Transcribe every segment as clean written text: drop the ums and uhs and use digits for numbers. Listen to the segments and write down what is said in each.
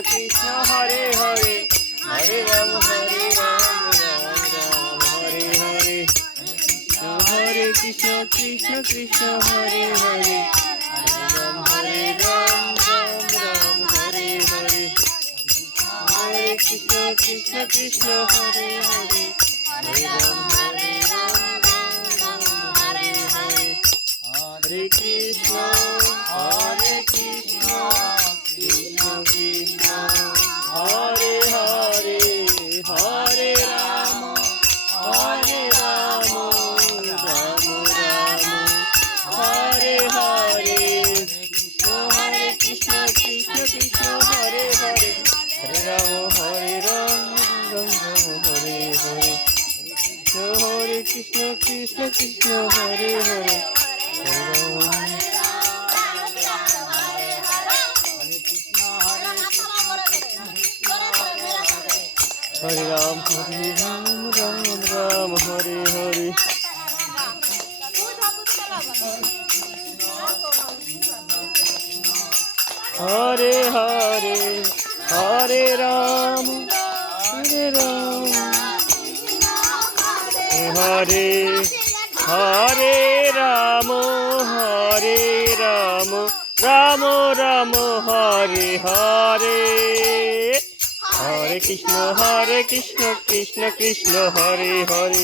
কৃষ্ণ হরে হরে হরে রাম রাম রাম হরে হরে হরে কৃষ্ণ কৃষ্ণ কৃষ্ণ হরে হরে হরে রাম রাম হরে হরে হরে কৃষ্ণ কৃষ্ণ কৃষ্ণ হরে হরে হরে রাম হরে হরে হরে কৃষ্ণ কৃষ্ণ কৃষ্ণ হরে হরে হরে রাম রাম রাম হরে হরে হরে কৃষ্ণ কৃষ্ণ কৃষ্ণ হরে হরে হরে রাম রাম হরে হরে হরে কৃষ্ণ কৃষ্ণ কৃষ্ণ হরে হরে হরে রাম রাম রাম হরে হরে হরে হরে হরে রাম হরে হরে রাম রাম রাম হরে হরে হরে কৃষ্ণ কৃষ্ণ কৃষ্ণ হরে হরে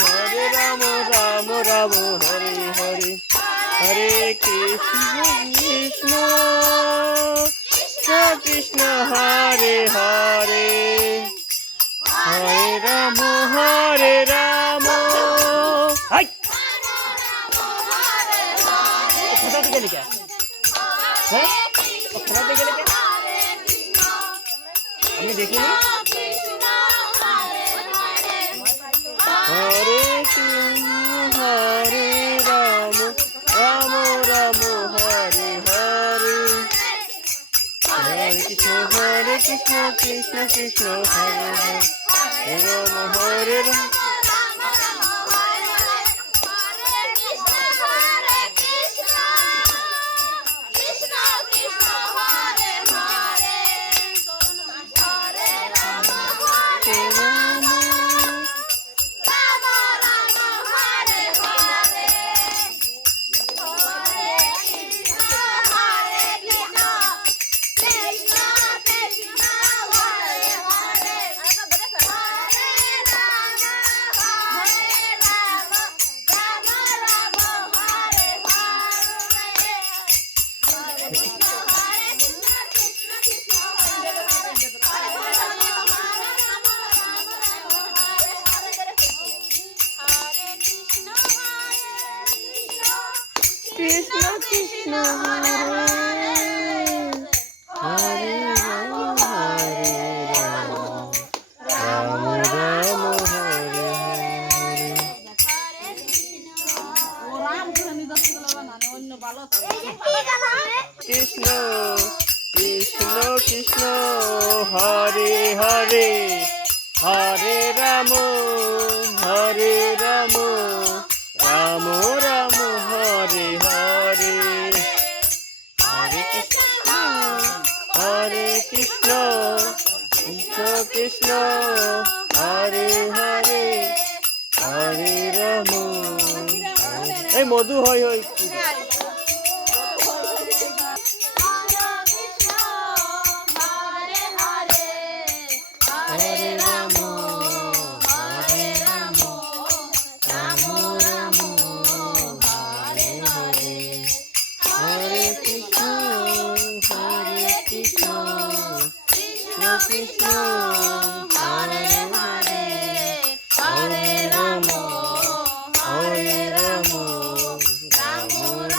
হরে রাম রাম রাম হরে হরে হরে কৃষ্ণ কৃষ্ণ কৃষ্ণ হরে হরে হরে রাম কোথা থেকে লিখা হ্যাঁ কোথা থেকে লিখা আমি দেখিনি হরে কৃষ্ণ হরে রাম রাম হরে হরে হরে কৃষ্ণ কৃষ্ণ কৃষ্ণ হরে হরে রাম হরে রাম কৃষ্ণ কৃষ্ণ হরে হরে রাম রাম রাম হরে হরে কৃষ্ণ কৃষ্ণ কৃষ্ণ হরে হরে হরে রাম রাম রাম রাম হরে হরে হরে কৃষ্ণ কৃষ্ণ কৃষ্ণ হরে হরে হরে রাম এই মধু হই হই কৃষ্ণ হরে হরে হরে রাম রাম রাম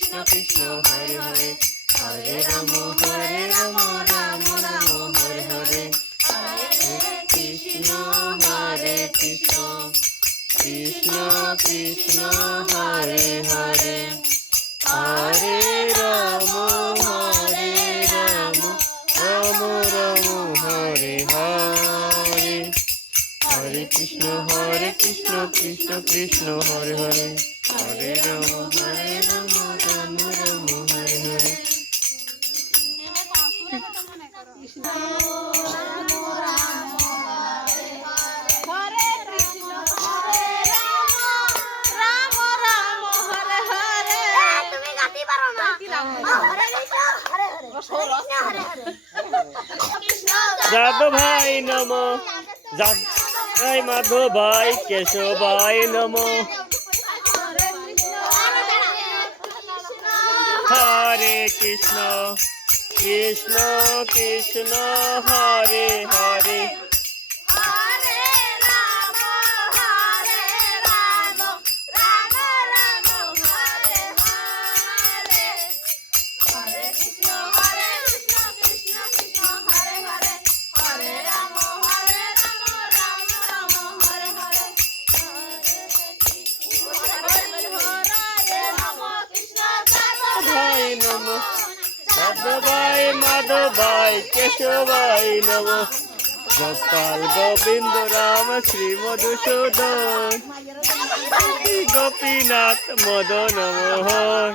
কৃষ্ণ কৃষ্ণ হরে হরে হরে রাম রাম রাম হরে হরে হরে কৃষ্ণ কৃষ্ণ কৃষ্ণ হরে হরে হরে রাম রাম রাম হরে হরে হরে কৃষ্ণ কৃষ্ণ কৃষ্ণ হরে হরে হরে রাম রাম রাম হরে হরে যাদব ভাই নম ভাই মাধব ভাই কেশব ভাই নম হরে কৃষ্ণ কৃষ্ণ কৃষ্ণ হরে হরে ভাই নম মাধবাই মাধবাই কেশবাই নম গোপাল গোবিন্দ রাম শ্রী মধুসূদন গোপীনাথ মদন মোহন